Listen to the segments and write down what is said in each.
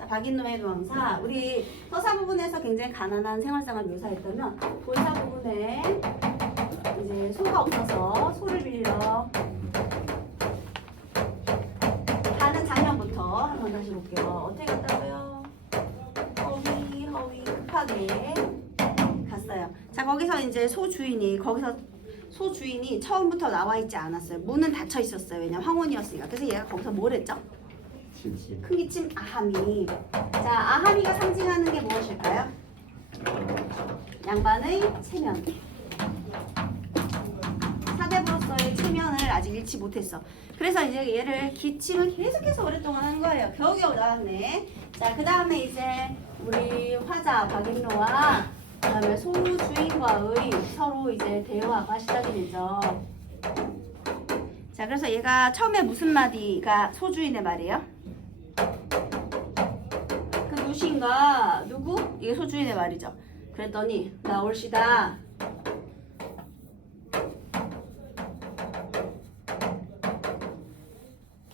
자, 박인노의 명사. 우리 서사 부분에서 굉장히 가난한 생활상을 묘사했다면 본사 부분에 이제 소가 없어서 소를 빌리러 가는 장면부터 한번 다시 볼게요. 어떻게 갔다고요? 허위 허위 급하게 갔어요. 자 거기서 이제 소 주인이 거기서 소 주인이 처음부터 나와 있지 않았어요. 문은 닫혀 있었어요. 왜냐 면 황혼이었으니까. 그래서 얘가 거기서 뭘 했죠? 칠칠 큰 기침 아하미. 자 아하미가 상징하는 게 무엇일까요? 양반의 체면. 사대부로서의 체면을 아직 잃지 못했어. 그래서 이제 얘를 기침을 계속해서 오랫동안 한 거예요. 겨우겨우 나왔네. 자, 그 다음에 이제 우리 화자 박인로와 그 다음에 소 주인과의 서로 이제 대화가 시작이 되죠. 자, 그래서 얘가 처음에 무슨 마디가 소주인의 말이에요? 그 누신가 누구? 이게 소주인의 말이죠. 그랬더니 나올시다.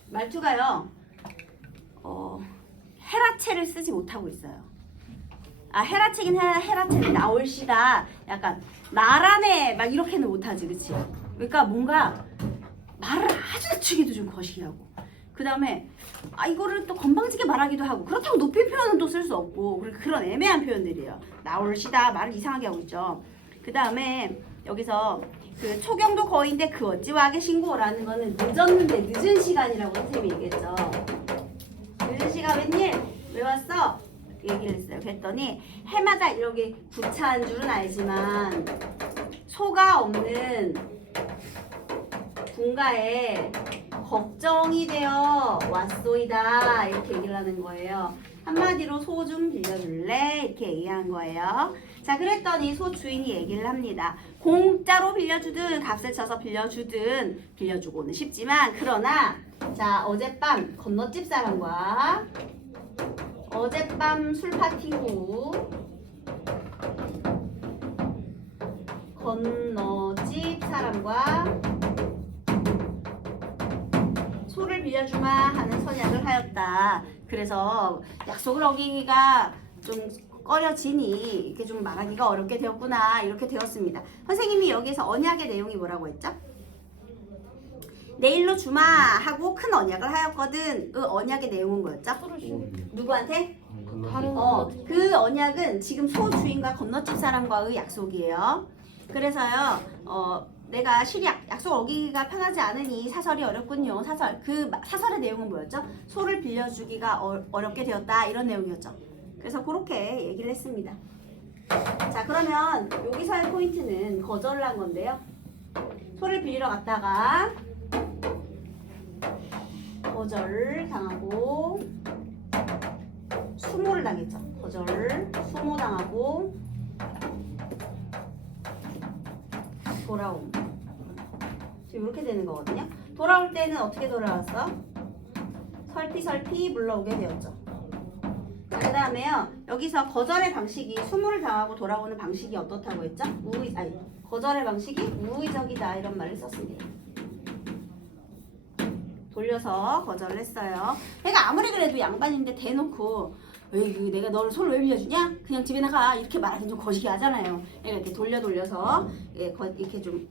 말투가요. 어, 헤라체를 쓰지 못하고 있어요. 아 헤라체긴 헤라, 헤라체는 나올시다. 약간 나라네 막 이렇게는 못하지, 그렇지? 그러니까 뭔가 말을 아주 낮추기도 좀 거시기하고. 그 다음에 아 이거를 또 건방지게 말하기도 하고 그렇다고 높인 표현은 또 쓸 수 없고 그런 애매한 표현들이에요. 나올시다 말을 이상하게 하고 있죠. 그 다음에 여기서 그 초경도 거인데 그 어찌와게 신고라는 거는 늦었는데 늦은 시간이라고 선생님이 얘기했죠. 늦은 시간 웬일? 왜 왔어? 얘기를 했어요. 그랬더니 해마다 이렇게 구차한 줄은 알지만 소가 없는 군가에 걱정이 되어 왔소이다 이렇게 얘기를 하는 거예요. 한마디로 소 좀 빌려줄래 이렇게 얘기한 거예요. 자 그랬더니 소 주인이 얘기를 합니다. 공짜로 빌려주든 값을 쳐서 빌려주든 빌려주고는 싶지만 그러나 자 어젯밤 건너집 사람과 어젯밤 술 파티 후 건너집 사람과 소를 빌려주마 하는 선약을 하였다. 그래서 약속을 어기기가 좀 꺼려지니 이렇게 좀 말하기가 어렵게 되었구나 이렇게 되었습니다. 선생님이 여기서 언약의 내용이 뭐라고 했죠? 내일로 주마 하고 큰 언약을 하였거든. 그 언약의 내용은 뭐였죠? 누구한테? 어, 그 언약은 지금 소 주인과 건너집 사람과의 약속이에요. 그래서요, 어, 내가 실약, 약속 어기기가 편하지 않으니 사설이 어렵군요. 사설. 그 마- 사설의 내용은 뭐였죠? 소를 빌려주기가 어, 어렵게 되었다. 이런 내용이었죠. 그래서 그렇게 얘기를 했습니다. 자, 그러면 여기서의 포인트는 거절을 한 건데요. 소를 빌리러 갔다가 거절 당하고 수모를 당했죠. 거절, 수모 당하고 돌아옴. 지금 이렇게 되는 거거든요. 돌아올 때는 어떻게 돌아왔어? 설피설피 물러오게 되었죠. 그 다음에요. 여기서 거절의 방식이 수모를 당하고 돌아오는 방식이 어떻다고 했죠? 우의 아니 거절의 방식이 우의적이다 이런 말을 썼습니다. 돌려서 거절을 했어요. 내가 아무리 그래도 양반인데 대놓고 에이 내가 너를 손을 왜 빌려주냐? 그냥 집에 나가 이렇게 말하기 좀 거시기 하잖아요. 그러니까 이렇게 돌려 돌려서 예, 거- 이렇게 좀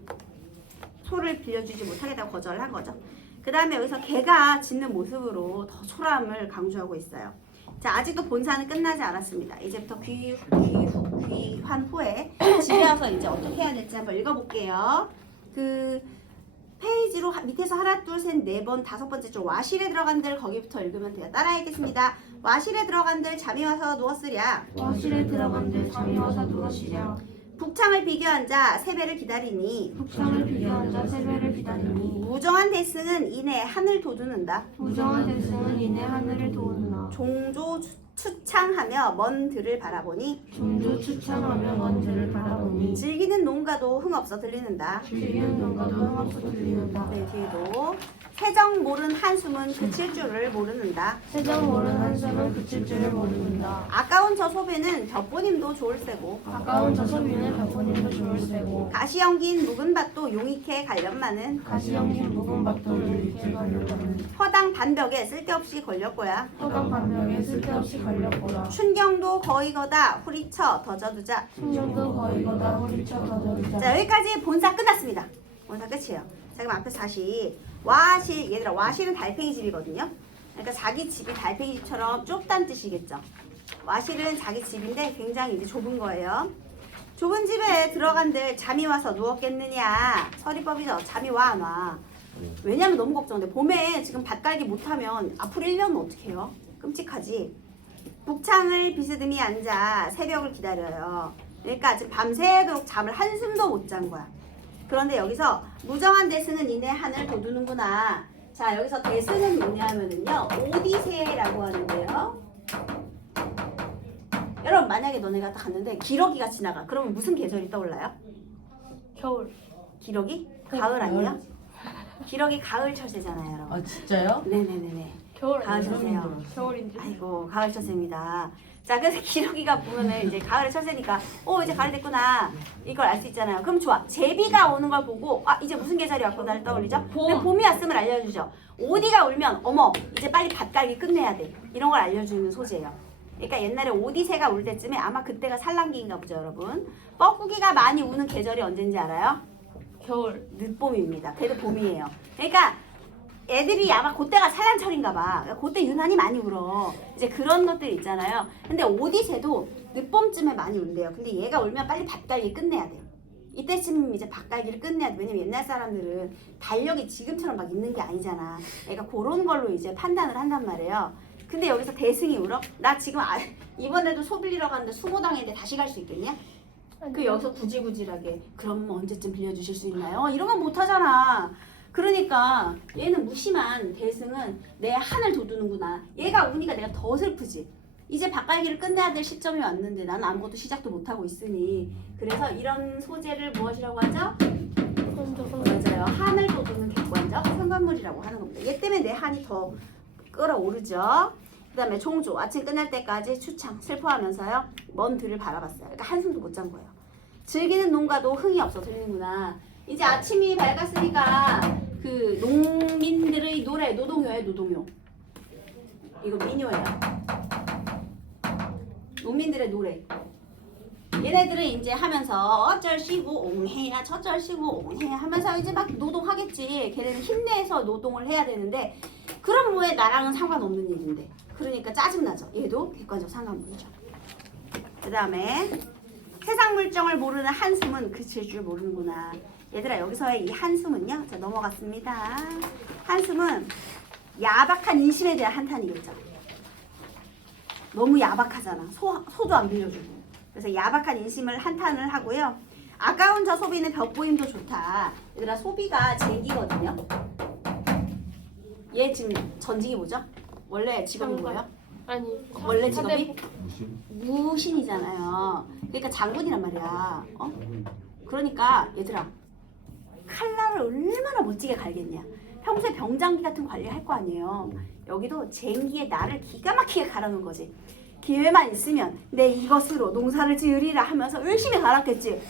소를 빌려주지 못하겠다고 거절을 한 거죠. 그 다음에 여기서 개가 짖는 모습으로 더 초라함을 강조하고 있어요. 자 아직도 본사는 끝나지 않았습니다. 이제부터 귀, 귀, 귀한 후에 집에 와서 이제 어떻게 해야 될지 한번 읽어볼게요. 그 페이지로 하- 밑에서 하나 둘셋네 번 다섯 번째 줄 와실에 들어간들 거기부터 읽으면 돼요. 따라하겠습니다. 와실에 들어간들 잠이 와서 누웠으랴. 와실에 들어간들 잠이 와서 누웠시랴 북창을 비교한 자 세배를 기다리니 북상을 비교한 자 세배를 기다리니 무정한 대승은 이내 하늘 도두는다. 무정한 대승은 이내 하늘을 도우나 종조 추- 추창하며 먼 들을 바라보니 종주 추창하며 먼지를 바라보니 즐기는 농가도 흥없어 들리는다. 즐기는 농가도 흥없어 들리는다 네 뒤에도 세정 모른 한숨은 그칠 줄을 모르는다. 세정 모른 한숨은 그칠 줄을 모르는다 아까운 저 소배는 벽보님도 좋을세고 가까운 저 소비는 벽보님도 좋을 세고 가시 연긴 묵은 밭도 용익해 관련만은 가시 연긴 묵은 밭도 이렇게 가려고는 허당 반벽에 쓸데없이 걸렸고야. 허강 반벽에 쓸데없이 걸렸구나. 춘경도 거의 거다 후리쳐 던져두자. 충정도 거의거다 후리쳐 더더리자. 자 여기까지 본사 끝났습니다. 본사 끝이에요. 자 그럼 앞에서 다시 와실 얘들아 와실은 달팽이 집이거든요. 그러니까 자기 집이 달팽이 집처럼 좁다는 뜻이겠죠. 와실은 자기 집인데 굉장히 이제 좁은 거예요 좁은 집에 들어간들 잠이 와서 누웠겠느냐 서리법이죠 잠이 와 안 와 왜냐면 너무 걱정돼 봄에 지금 밭 갈기 못하면 앞으로 1년은 어떻게 해요 끔찍하지 북창을 비스듬히 앉아 새벽을 기다려요. 그러니까 지금 밤새도록 잠을 한숨도 못 잔 거야. 그런데 여기서 무정한 대승은 이내 하늘 돋우는구나. 자 여기서 대승은 뭐냐면은요 오디세라고 하는데요. 여러분 만약에 너네가 딱 갔는데 기러기가 지나가. 그러면 무슨 계절이 떠올라요? 겨울. 기러기? 가을 아니에요? 기러기 가을 철새잖아요, 여러분. 아 진짜요? 네네네네. 겨울 가을? 철새요. 겨울인데. 아이고 가을 철새입니다. 자 그래서 기러기가 보면은 이제 가을의 철새니까 어 이제 가을 됐구나 이걸 알 수 있잖아요. 그럼 좋아 제비가 오는 걸 보고 아 이제 무슨 계절이 왔구나를 떠올리죠. 봄. 봄이 왔음을 알려주죠. 오디가 울면 어머 이제 빨리 밭갈기 끝내야 돼 이런 걸 알려주는 소재예요. 그러니까 옛날에 오디새가 울 때쯤에 아마 그때가 산란기인가 보죠 여러분. 뻐꾸기가 많이 우는 계절이 언젠지 알아요? 겨울. 늦봄입니다. 그래도 봄이에요. 그러니까 애들이 아마 그때가 산란철인가 봐. 그러니까 그때 유난히 많이 울어. 이제 그런 것들 있잖아요. 근데 오디새도 늦봄쯤에 많이 운대요. 근데 얘가 울면 빨리 밭갈기 끝내야 돼요. 이때쯤 이제 밭갈기를 끝내야 돼. 왜냐면 옛날 사람들은 달력이 지금처럼 막 있는 게 아니잖아. 그러니까 그런 걸로 이제 판단을 한단 말이에요. 근데 여기서 대승이 울어? 나 지금 아, 이번에도 소 빌리러 갔는데 수모당했는데 다시 갈 수 있겠냐? 그 여기서 구질구질하게 그럼 언제쯤 빌려주실 수 있나요? 이런 건 못하잖아. 그러니까 얘는 무심한 대승은 내 한을 돋우는구나. 얘가 우니까 내가 더 슬프지. 이제 밭갈기를 끝내야 될 시점이 왔는데 나는 아무것도 시작도 못하고 있으니 그래서 이런 소재를 무엇이라고 하죠? 맞아요. 한을 돋우는 객관적 상관물이라고 하는 겁니다. 얘 때문에 내 한이 더 끌어오르죠. 그 다음에 종조 아침 끝날 때까지 추창 슬퍼하면서요 먼 들을 바라봤어요. 그러니까 한숨도 못 잔 거예요. 즐기는 농가도 흥이 없어 들리는구나. 이제 아침이 밝았으니까 그 농민들의 노래 노동요예요 노동요. 이거 민요예요. 농민들의 노래. 얘네들은 이제 하면서 어쩔 시고 옹해야 저쩔 시고 옹해야 하면서 이제 막 노동하겠지. 걔네는 힘내서 노동을 해야 되는데 그럼 뭐에 나랑은 상관없는 일인데. 그러니까 짜증나죠. 얘도 객관적 상관물이죠. 그 다음에 세상 물정을 모르는 한숨은 그칠 줄 모르는구나. 얘들아 여기서의 이 한숨은요. 자 넘어갔습니다. 한숨은 야박한 인심에 대한 한탄이겠죠. 너무 야박하잖아. 소, 소도 안 빌려주고. 그래서 야박한 인심을 한탄을 하고요. 아까운 저 소비는 벽보임도 좋다. 얘들아 소비가 쟁기거든요. 얘 지금 전직이 뭐죠? 원래 직업이 장관. 뭐예요? 아니. 원래 직업이. 무심? 무신이잖아요. 그러니까 장군이란 말이야. 어? 그러니까 얘들아 칼날을 얼마나 멋지게 갈겠냐. 평소에 병장기 같은 관리 할 거 아니에요. 여기도 쟁기에 나를 기가 막히게 갈아놓은 거지. 기회만 있으면 내 이것으로 농사를 지으리라 하면서 열심히 갈았겠지.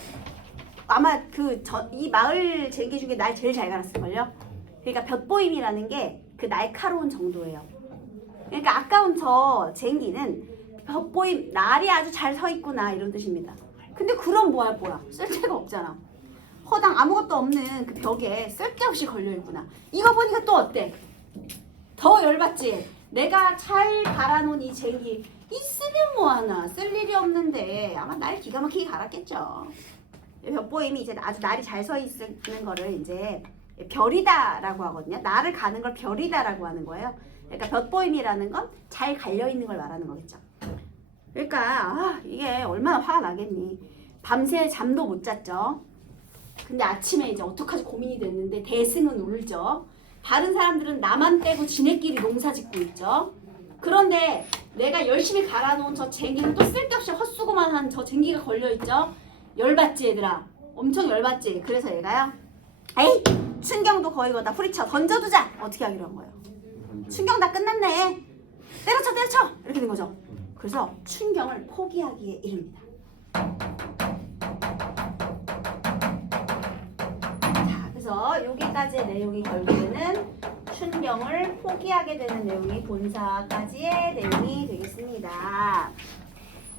아마 그 이 마을 쟁기 중에 날 제일 잘 갈았을걸요. 그러니까 볕보임이라는 게 그 날카로운 정도예요. 그러니까 아까운 저 쟁기는 벽보임 날이 아주 잘 서 있구나 이런 뜻입니다. 근데 그럼 뭐야 뭐야 쓸데가 없잖아. 허당 아무것도 없는 그 벽에 쓸데없이 걸려 있구나. 이거 보니까 또 어때? 더 열받지. 내가 잘 갈아놓은 이 쟁기 있으면 뭐하나 쓸 일이 없는데 아마 날 기가 막히게 갈았겠죠. 벽보임이 이제 아주 날이 잘 서 있는 거를 이제 별이다라고 하거든요. 날을 가는 걸 별이다라고 하는 거예요. 그러니까 벽보임이라는 건 잘 갈려 있는 걸 말하는 거겠죠. 그러니까 아, 이게 얼마나 화가 나겠니. 밤새 잠도 못 잤죠. 근데 아침에 이제 어떡하지 고민이 됐는데 대승은 울죠. 다른 사람들은 나만 빼고 지네끼리 농사 짓고 있죠. 그런데 내가 열심히 갈아놓은 저 쟁기는 또 쓸데없이 헛수고만 한 저 쟁기가 걸려있죠. 열받지 얘들아. 엄청 열받지. 그래서 얘가요. 에이 춘경도 거의 거다 후리쳐 던져두자. 어떻게 하기로 한 거예요. 춘경 다 끝났네. 때려쳐 때려쳐 이렇게 된 거죠. 그래서 춘경을 포기하기에 이릅니다. 자, 그래서 여기까지의 내용이 결국에는 춘경을 포기하게 되는 내용이 본사까지의 내용이 되겠습니다.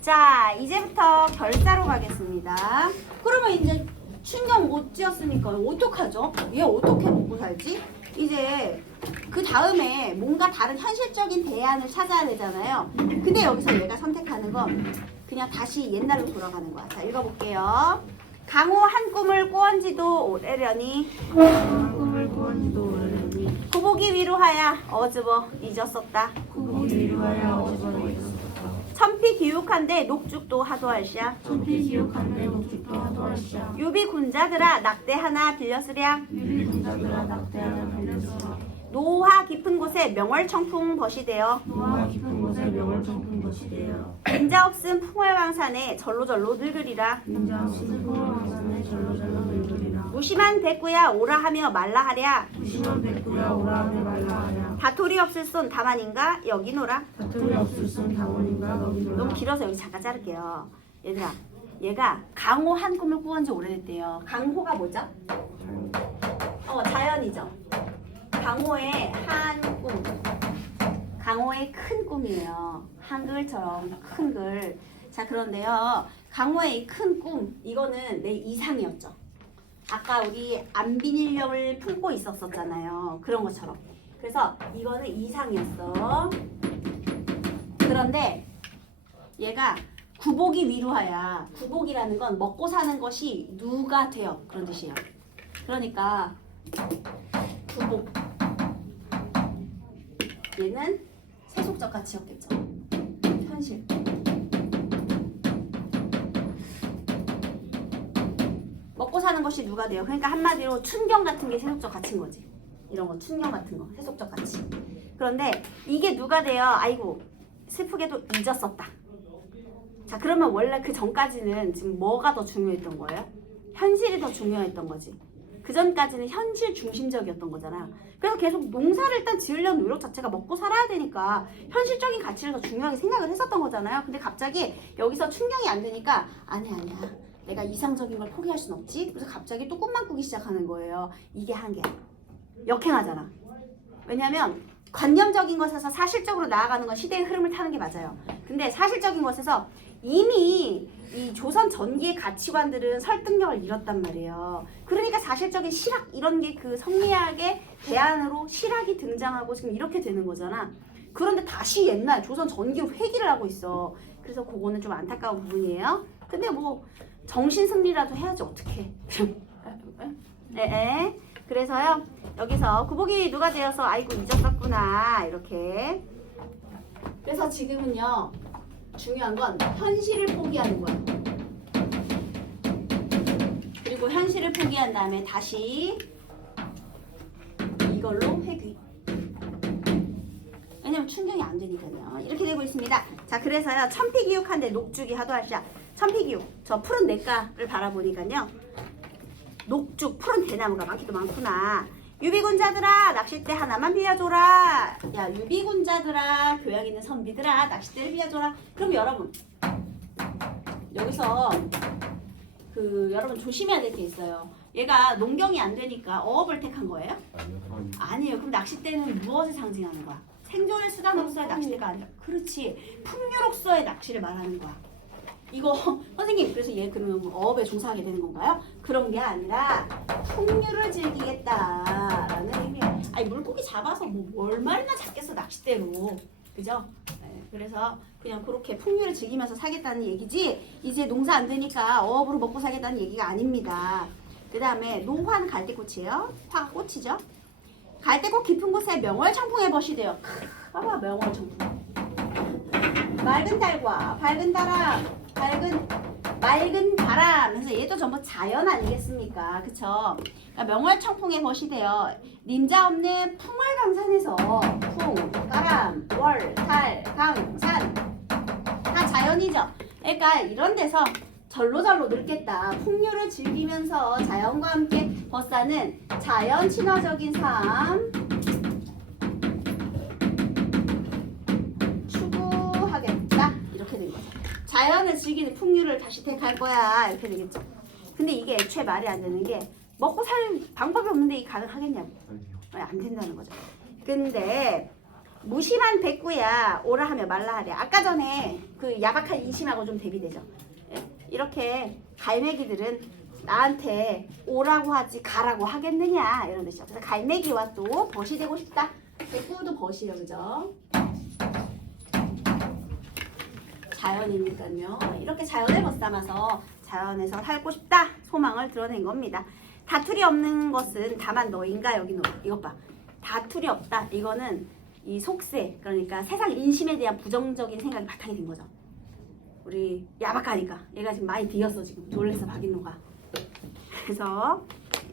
자, 이제부터 결사로 가겠습니다. 그러면 이제 충격 못 지었으니까 어떡하죠? 얘 어떻게 먹고 살지? 이제 그 다음에 뭔가 다른 현실적인 대안을 찾아야 되잖아요. 근데 여기서 얘가 선택하는 건 그냥 다시 옛날로 돌아가는 거야. 자, 읽어볼게요. 강호 한 꿈을 꾸언지도 오래려니 꿈을 꾸었지도 오래니 구보기 위로하야 어즈버 잊었었다. 꿈이 위로하여 어디서 있었다 천피 기욱한데 녹죽도 하도할시야. 천피 기억한데 목축도 하도하시야 유비 군자들아 낙대 하나 빌렸으랴. 유비 군자들아 낙대 하나 빌렸으라 노화 깊은 곳에 명월청풍 벗이 되어 노화 깊은 곳에 명을 청춘 것이 되어 인자 없음 풍월왕산에 절로절로 늙으리라. 인자 신풍을 왕산에 절로절로 늙으리라 무심한 백구야 오라 하며 말라 하랴. 무심한 백구야 오라하며 말라하랴 다토리 없을 손 다만인가 여기 노라. 다툼이 없을 순 당원인가 너무 놀라 길어서 여기 잠깐 자를게요. 얘들아, 얘가 강호 한 꿈을 꾸은 지 오래됐대요. 강호가 뭐죠? 어, 자연이죠. 강호의 한 꿈. 강호의 큰 꿈이에요. 한글처럼 큰 글. 자, 그런데요. 강호의 이 큰 꿈, 이거는 내 이상이었죠. 아까 우리 안비닐령을 품고 있었었잖아요. 그런 것처럼. 그래서 이거는 이상이었어. 그런데 얘가 구복이 위로하야. 구복이라는 건 먹고 사는 것이 누가 돼요. 그런 뜻이에요. 그러니까 구복. 얘는 세속적 가치였겠죠. 현실. 사는 것이 누가 돼요. 그러니까 한마디로 춘경 같은 게 세속적 가치인 거지. 이런 거 춘경 같은 거 세속적 가치. 그런데 이게 누가 돼요? 아이고 슬프게도 잊었었다. 자 그러면 원래 그 전까지는 지금 뭐가 더 중요했던 거예요? 현실이 더 중요했던 거지. 그 전까지는 현실 중심적이었던 거잖아. 그래서 계속 농사를 일단 지으려는 노력 자체가 먹고 살아야 되니까 현실적인 가치를 더 중요하게 생각을 했었던 거잖아요. 근데 갑자기 여기서 충격이 안 되니까 아니 아니야. 내가 이상적인 걸 포기할 순 없지. 그래서 갑자기 또 꿈만 꾸기 시작하는 거예요. 이게 한계야. 역행하잖아. 왜냐면 관념적인 것에서 사실적으로 나아가는 건 시대의 흐름을 타는 게 맞아요. 근데 사실적인 것에서 이미 이 조선 전기의 가치관들은 설득력을 잃었단 말이에요. 그러니까 사실적인 실학 이런 게 그 성리학의 대안으로 실학이 등장하고 지금 이렇게 되는 거잖아. 그런데 다시 옛날 조선 전기로 회귀를 하고 있어. 그래서 그거는 좀 안타까운 부분이에요. 근데 뭐 정신 승리라도 해야지 어떻게? 에 그래서요 여기서 구복이 누가 되어서 아이고 잊었었구나 이렇게. 그래서 지금은요 중요한 건 현실을 포기하는 거예요. 그리고 현실을 포기한 다음에 다시 이걸로 회귀. 왜냐면 충격이 안 되니까요. 이렇게 되고 있습니다. 자, 그래서요. 천피기육한데 녹죽이 하도하시자. 천피기육. 저 푸른 냇가를 바라보니까요. 녹죽, 푸른 대나무가 많기도 많구나. 유비군자들아, 낚싯대 하나만 빌려줘라. 야, 유비군자들아, 교양 있는 선비들아, 낚싯대를 빌려줘라. 그럼 여러분, 여기서 그 여러분 조심해야 될 게 있어요. 얘가 농경이 안 되니까 어업을 택한 거예요? 아니에요. 그럼 낚싯대는 무엇을 상징하는 거야? 생존의 수단으로서의 낚싯대가 아니라 그렇지 풍요로서의 낚시를 말하는 거야. 이거 선생님 그래서 얘 그러면 어업에 종사하게 되는 건가요? 그런 게 아니라 풍류를 즐기겠다라는 의미예요. 아니 물고기 잡아서 뭐 얼마나 잡겠어 낚싯대로 그죠? 네, 그래서 그냥 그렇게 풍류를 즐기면서 살겠다는 얘기지 이제 농사 안 되니까 어업으로 먹고 살겠다는 얘기가 아닙니다. 그 다음에 노화는 갈대꽃이에요. 화가 꽃이죠. 갈대꽃 깊은 곳에 명월 청풍의 벗이 돼요. 크, 봐봐 명월 청풍. 맑은 달과 밝은 바람, 밝은 맑은 바람. 그래서 얘도 전부 자연 아니겠습니까? 그쵸? 그러니까 명월 청풍의 벗이 돼요. 님자 없는 풍월강산에서 풍, 바람, 월, 달, 강, 산. 다 자연이죠. 그러니까 이런 데서 절로절로 늙겠다. 풍류를 즐기면서 자연과 함께 벗사는 자연 친화적인 삶 자연을 즐기는 풍류를 다시 택할 거야. 이렇게 되겠죠. 근데 이게 애초에 말이 안 되는 게 먹고 살 방법이 없는데 이 가능하겠냐고. 안 된다는 거죠. 근데 무심한 백구야 오라 하며 말라 하래. 아까 전에 그 야박한 인심하고 좀 대비되죠. 예? 이렇게 갈매기들은 나한테 오라고 하지 가라고 하겠느냐 이런 뜻이죠. 그래서 갈매기와 또 벗이 되고 싶다. 백구도 벗이에요, 그죠? 자연이니까요. 이렇게 자연을 벗삼아서 자연에서 살고 싶다 소망을 드러낸 겁니다. 다툴이 없는 것은 다만 너인가 여기 너 이것 봐. 다툴이 없다. 이거는 이 속세 그러니까 세상 인심에 대한 부정적인 생각이 바탕이 된 거죠. 우리 야박하니까 얘가 지금 많이 비었어 지금 놀래서 박인노가. 그래서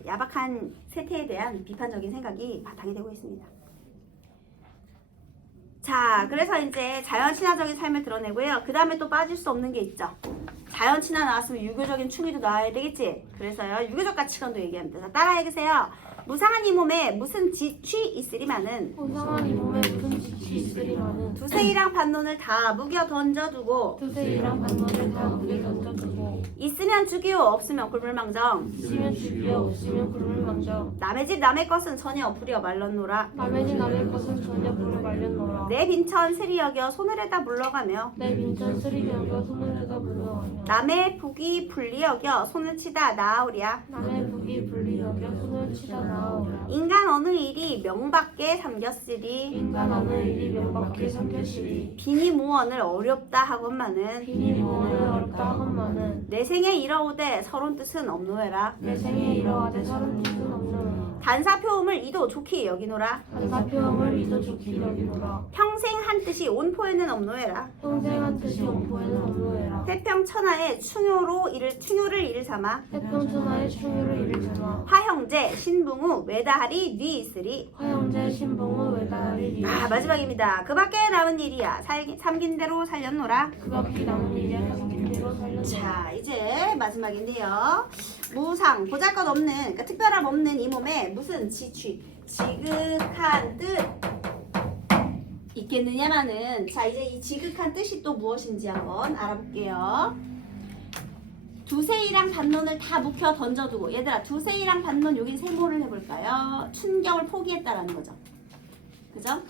야박한 세태에 대한 비판적인 생각이 바탕이 되고 있습니다. 자, 그래서 이제 자연 친화적인 삶을 드러내고요. 그 다음에 또 빠질 수 없는 게 있죠. 자연 친화 나왔으면 유교적인 충의도 나와야 되겠지. 그래서요, 유교적 가치관도 얘기합니다. 자, 따라 해 주세요. 무상한 이 몸에 무슨 지취 있으리마는 우상한 이 몸에 무슨 지치 있으리마는 두세이랑 반론을 다 무겨 던져두고 두세이랑 반론을 다 물에 던져주고 있으면 죽이요 없으면 굴물망정. 있으면 죽이요 없으면 굴을 망정. 남의 집 남의 것은 전혀 부려 말렸노라. 남의 집 남의 것은 전혀 불을 말렸노라. 내 빈천 스리 여겨 손을에다 물러가며 내 민천 스리 여겨 손을 해가 물러가며 남의 북이 불리 여겨 손을 치다 나아오랴. 남의 북이 불리 여겨 손을 치다 나오라 인간 어느 일이 명밖에 삼겼으리? 인간 어느 일이 명밖에 삼켰으리? 비니 무언을 어렵다 하건만은 비니 무언을 어렵다 하건만은 내 생에 이러오되 서론 뜻은 없노해라. 내 생에 이러하되 서른 뜻은 없노라. 단사 표음을 이도 좋게 여기노라. 반사표험을 이도 좋게 여기노라. 평생 한 뜻이 온포에는 없노해라. 평생 한 뜻이 원포에는 없노해라. 태평 천하에 충효로 이를 충효를 이를 삼아. 태평천하의 충유를 이를 삼아. 화형제 신붕우 외다하리 뉘 있으리. 화영제 신봉우 외다리 아 마지막입니다. 그 밖에 남은 일이야. 살기, 삼긴 대로 살렸노라. 그 밖에 남은 일이야 자 이제 마지막인데요. 무상 보잘것없는 그러니까 특별함 없는 이 몸에 무슨 지취 지극한 뜻 있겠느냐마는 자 이제 이 지극한 뜻이 또 무엇인지 한번 알아볼게요. 두세이랑 반론을 다 묵혀 던져두고 얘들아 두세이랑 반론 여긴 세모를 해볼까요? 춘경을 포기했다라는 거죠. 그죠?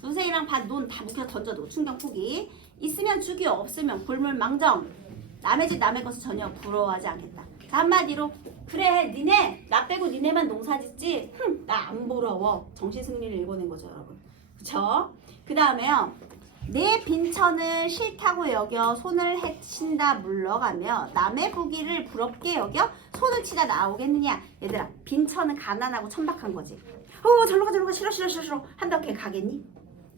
두세이랑 반론 다 묵혀 던져두고 춘경 포기. 있으면 죽이요 없으면 굴물 망정 남의 집 남의 것을 전혀 부러워하지 않겠다. 자, 한마디로 그래 니네 나 빼고 니네만 농사짓지? 나 안 부러워. 정신 승리를 읽어낸 거죠 여러분. 그쵸? 그 다음에요. 내 빈천을 싫다고 여겨 손을 해친다 물러가며 남의 부기를 부럽게 여겨 손을 치다 나오겠느냐? 얘들아 빈천은 가난하고 천박한 거지. 어 절로 가 절로 가. 싫어 싫어 싫어 싫어. 한다고 걔 가겠니?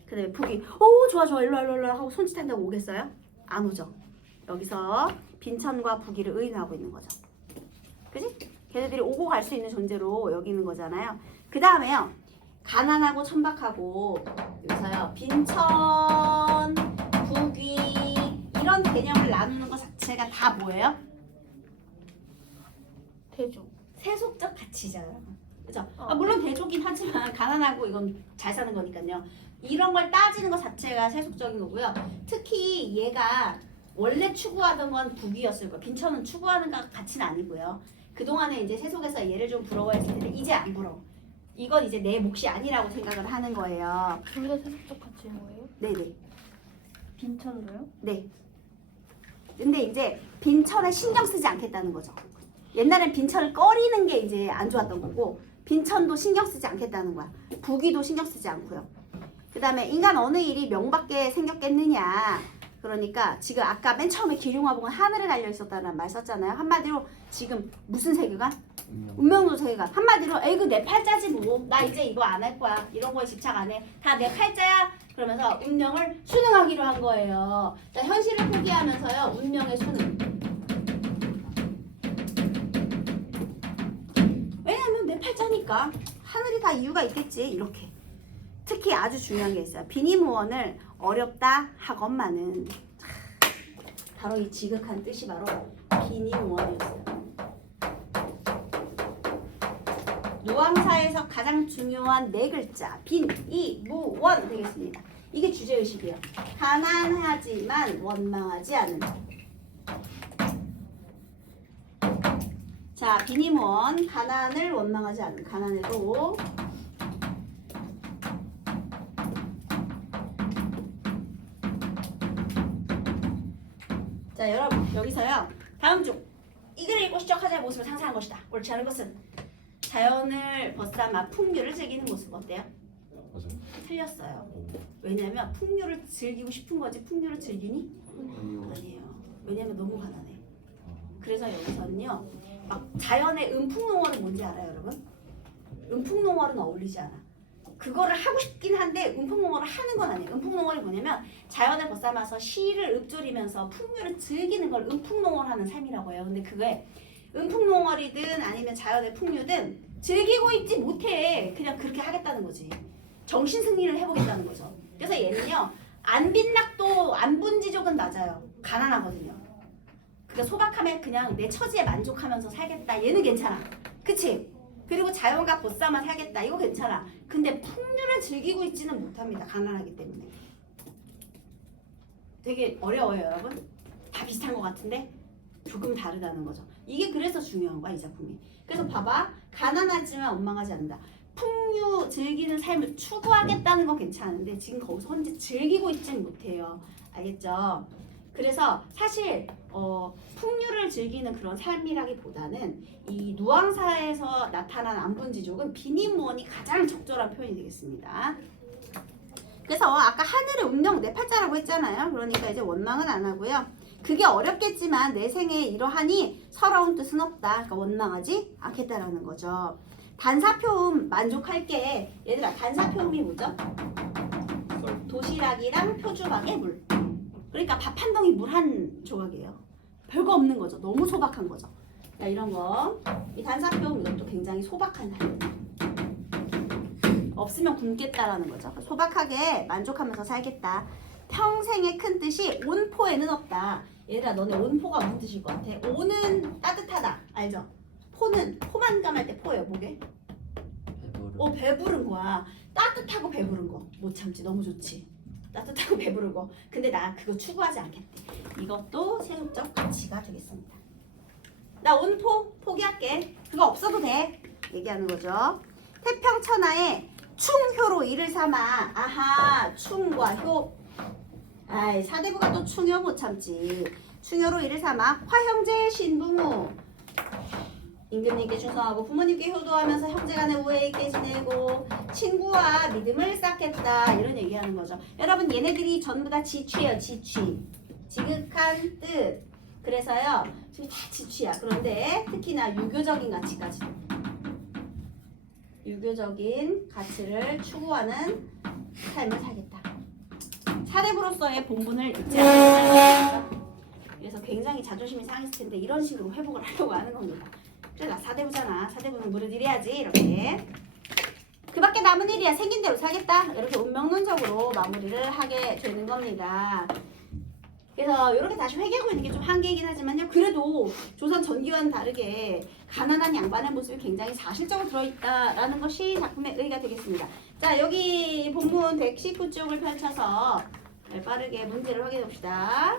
그 다음에 부기. 오 좋아 좋아. 일로 와, 일로 하고 손짓 한다고 오겠어요? 안 오죠 여기서 빈천과 부기를 의인하고 있는 거죠 그지? 걔네들이 오고 갈 수 있는 존재로 여기는 거잖아요 그 다음에요 가난하고 천박하고 여기서요 빈천 부귀 이런 개념을 나누는 것 자체가 다 뭐예요? 대조 세속적 가치잖아요. 그죠? 어. 아, 물론 대조긴 하지만 가난하고 이건 잘 사는 거니까요. 이런 걸 따지는 것 자체가 세속적인 거고요. 특히 얘가 원래 추구하던 건 부귀였을 거예요. 빈천은 추구하는 것 가치는 아니고요. 그동안에 이제 세속에서 얘를 좀 부러워했을 텐데 이제 안 부러워. 이건 이제 내 몫이 아니라고 생각을 하는 거예요. 둘 다 세속적 가치인 거예요? 네네. 빈천도요? 네. 근데 이제 빈천에 신경 쓰지 않겠다는 거죠. 옛날엔 빈천을 꺼리는 게 이제 안 좋았던 거고 빈천도 신경 쓰지 않겠다는 거야. 부기도 신경 쓰지 않고요. 그 다음에 인간 어느 일이 명밖에 생겼겠느냐. 그러니까 지금 아까 맨 처음에 기륭화봉은 하늘에 달려 있었다는 말 썼잖아요. 한마디로 지금 무슨 세계관? 운명도 세계관. 한마디로 에이 그내 팔자지 뭐. 나 이제 이거 안 할 거야. 이런 거에 집착 안 해. 다 내 팔자야. 그러면서 운명을 수능하기로 한 거예요. 자, 현실을 포기하면서요. 운명의 수능. 왜냐면 내 팔자니까 하늘이 다 이유가 있겠지. 이렇게. 특히 아주 중요한 게 있어요. 비니무원을 어렵다 하건만은 바로 이 지극한 뜻이 바로 비니무원이었어요. 누왕사에서 가장 중요한 네 글자 빈이무원 되겠습니다. 이게 주제의식이에요. 가난하지만 원망하지 않은. 자, 비니무원 가난을 원망하지 않은 가난에도 자 여러분 여기서요 다음 중 이글을 읽고 시작하자의 모습을 상상한 것이다. 옳지 않은 것은 자연을 벗삼아 풍류를 즐기는 모습 어때요? 맞아요. 틀렸어요. 왜냐면 풍류를 즐기고 싶은 거지 풍류를 즐기니? 아니에요. 왜냐면 너무 가난해. 아, 그래서 여기서는요 막 자연의 음풍농어는 뭔지 알아요 여러분? 음풍농어는 어울리지 않아 그거를 하고 싶긴 한데 음풍농어를 하는 건 아니에요 음풍농어는 뭐냐면 자연을 벗삼아서 시를 읊조리면서 풍류를 즐기는 걸 음풍농어를 하는 삶이라고 해요 근데 그게 음풍농어리든 아니면 자연의 풍류든 즐기고 있지 못해 그냥 그렇게 하겠다는 거지 정신 승리를 해보겠다는 거죠 그래서 얘는요 안빈낙도 안분지족은 맞아요 가난하거든요 그러니까 소박하면 그냥 내 처지에 만족하면서 살겠다. 얘는 괜찮아. 그치? 그리고 자연과 보쌈만 살겠다. 이거 괜찮아. 근데 풍류를 즐기고 있지는 못합니다. 가난하기 때문에. 되게 어려워요, 여러분. 다 비슷한 것 같은데 조금 다르다는 거죠. 이게 그래서 중요한 거야, 이 작품이. 그래서 봐봐. 가난하지만 원망하지 않는다. 풍류 즐기는 삶을 추구하겠다는 건 괜찮은데 지금 거기서 현재 즐기고 있지는 못해요. 알겠죠? 그래서 사실 어, 풍류를 즐기는 그런 삶이라기보다는 이 누앙사에서 나타난 안분지족은 비니무원이 가장 적절한 표현이 되겠습니다. 그래서 아까 하늘의 운명 네 팔자라고 했잖아요. 그러니까 이제 원망은 안 하고요. 그게 어렵겠지만 내 생에 이러하니 서러운 뜻은 없다. 그러니까 원망하지 않겠다라는 거죠. 단사표음 만족할게. 얘들아 단사표음이 뭐죠? 썰. 도시락이랑 표주박에 물. 그러니까 밥 한 덩이 물 한 조각이에요. 별거 없는 거죠. 너무 소박한 거죠. 자, 이런 거. 이 단사표음 이것도 굉장히 소박한 달. 없으면 굶겠다라는 거죠. 소박하게 만족하면서 살겠다. 평생의 큰 뜻이 온포에는 없다. 얘들아, 너네 온포가 무슨 뜻일 것 같아? 온은 따뜻하다. 알죠? 포는 포만 감할 때 포예요. 뭐게? 어 배부른 거야. 따뜻하고 배부른 거. 못 참지. 너무 좋지. 따뜻하고 배부른 거. 근데 나 그거 추구하지 않겠대. 이것도 세속적 가치가 되겠습니다. 나 온포 포기할게. 그거 없어도 돼. 얘기하는 거죠. 태평천하에 충효로 이를 삼아. 아하, 충과 효. 아이, 사대부가 또 충효 못 참지. 충효로 이를 삼아 화형제 신부모. 임금님께 충성하고 부모님께 효도하면서 형제간의 우애 있게 지내고 친구와 믿음을 쌓겠다 이런 얘기하는 거죠. 여러분 얘네들이 전부 다 지취예요. 지취. 지극한 뜻. 그래서요. 지금 다 지취야. 그런데 특히나 유교적인 가치까지. 유교적인 가치를 추구하는 삶을 살겠다. 사대부로서의 본분을 잊지 않는다. 그래서 굉장히 자존심이 상했을 텐데 이런 식으로 회복을 하려고 하는 겁니다. 그래 나 사대부잖아. 사대부는 일해야지 이렇게. 그 밖에 남은 일이야. 생긴 대로 살겠다. 이렇게 운명론적으로 마무리를 하게 되는 겁니다. 그래서 이렇게 다시 회개하고 있는 게 좀 한계이긴 하지만요. 그래도 조선 전기와는 다르게 가난한 양반의 모습이 굉장히 사실적으로 들어있다라는 것이 작품의 의의가 되겠습니다. 자 여기 본문 119쪽을 펼쳐서 네, 빠르게 문제를 확인해 봅시다.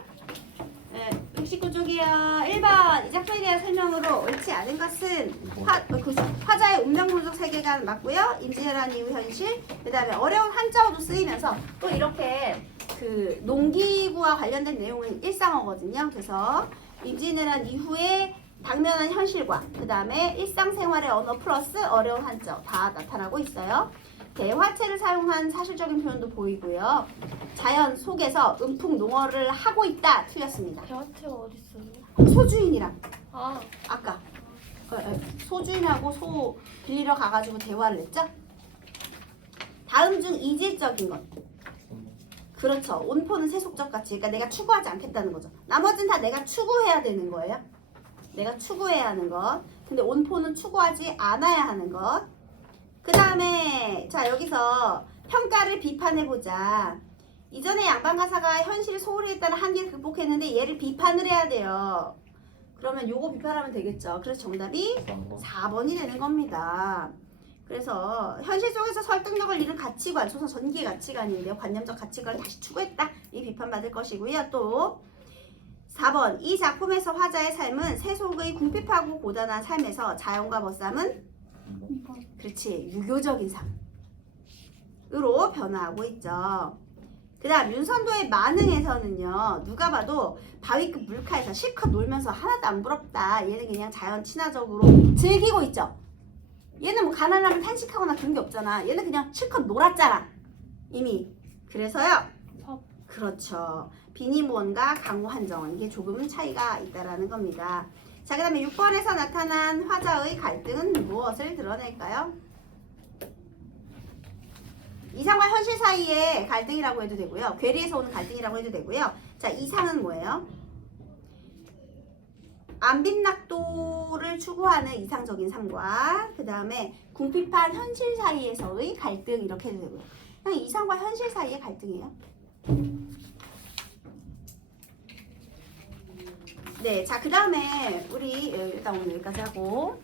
네, 119쪽이요. 1번 이 작품에 대한 설명으로 옳지 않은 것은 화, 어, 그 화자의 운명분석 세계관 맞고요. 임진왜란 이후 현실, 그 다음에 어려운 한자어도 쓰이면서 또 이렇게 그 농기구와 관련된 내용은 일상어거든요. 그래서 임진왜란 이후에 당면한 현실과 그 다음에 일상생활의 언어 플러스 어려운 한자어 다 나타나고 있어요. 대화체를 사용한 사실적인 표현도 보이고요. 자연 속에서 음풍 농어를 하고 있다 틀렸습니다. 대화체가 어딨어요? 소주인이랑 아, 아까 어, 어, 소주인하고 소 빌리러 가가지고 대화를 했죠? 다음 중 이질적인 것. 그렇죠. 온포는 세속적 가치. 그러니까 내가 추구하지 않겠다는 거죠. 나머지는 다 내가 추구해야 되는 거예요. 내가 추구해야 하는 것. 근데 온포는 추구하지 않아야 하는 것. 그 다음에 자 여기서 평가를 비판해 보자. 이전에 양반 가사가 현실을 소홀히 했다는 한계를 극복했는데 얘를 비판을 해야 돼요. 그러면 요거 비판하면 되겠죠. 그래서 정답이 4번이 되는 겁니다. 그래서 현실 속에서 설득력을 잃은 가치관, 조선 전기의 가치관인데요. 관념적 가치관을 다시 추구했다. 이 비판받을 것이고요. 또 4번 이 작품에서 화자의 삶은 세속의 궁핍하고 고단한 삶에서 자연과 벗삼은 그렇지. 유교적인 삶으로 변화하고 있죠. 그 다음 윤선도의 만흥에서는요 누가 봐도 바위급 물가에서 실컷 놀면서 하나도 안 부럽다. 얘는 그냥 자연 친화적으로 즐기고 있죠. 얘는 뭐 가난하면 탄식하거나 그런 게 없잖아. 얘는 그냥 실컷 놀았잖아. 이미. 그래서요. 섭. 그렇죠. 비니몬과 강호 한정원 이게 조금 차이가 있다라는 겁니다 자 그 다음에 6번에서 나타난 화자의 갈등은 무엇을 드러낼까요? 이상과 현실 사이의 갈등이라고 해도 되고요. 괴리에서 오는 갈등이라고 해도 되고요. 자, 이상은 뭐예요? 안빈낙도를 추구하는 이상적인 삶과 그 다음에 궁핍한 현실 사이에서의 갈등 이렇게 해도 되고요. 그냥 이상과 현실 사이의 갈등이에요. 네, 자, 그 다음에 우리 예, 일단 오늘 여기까지 하고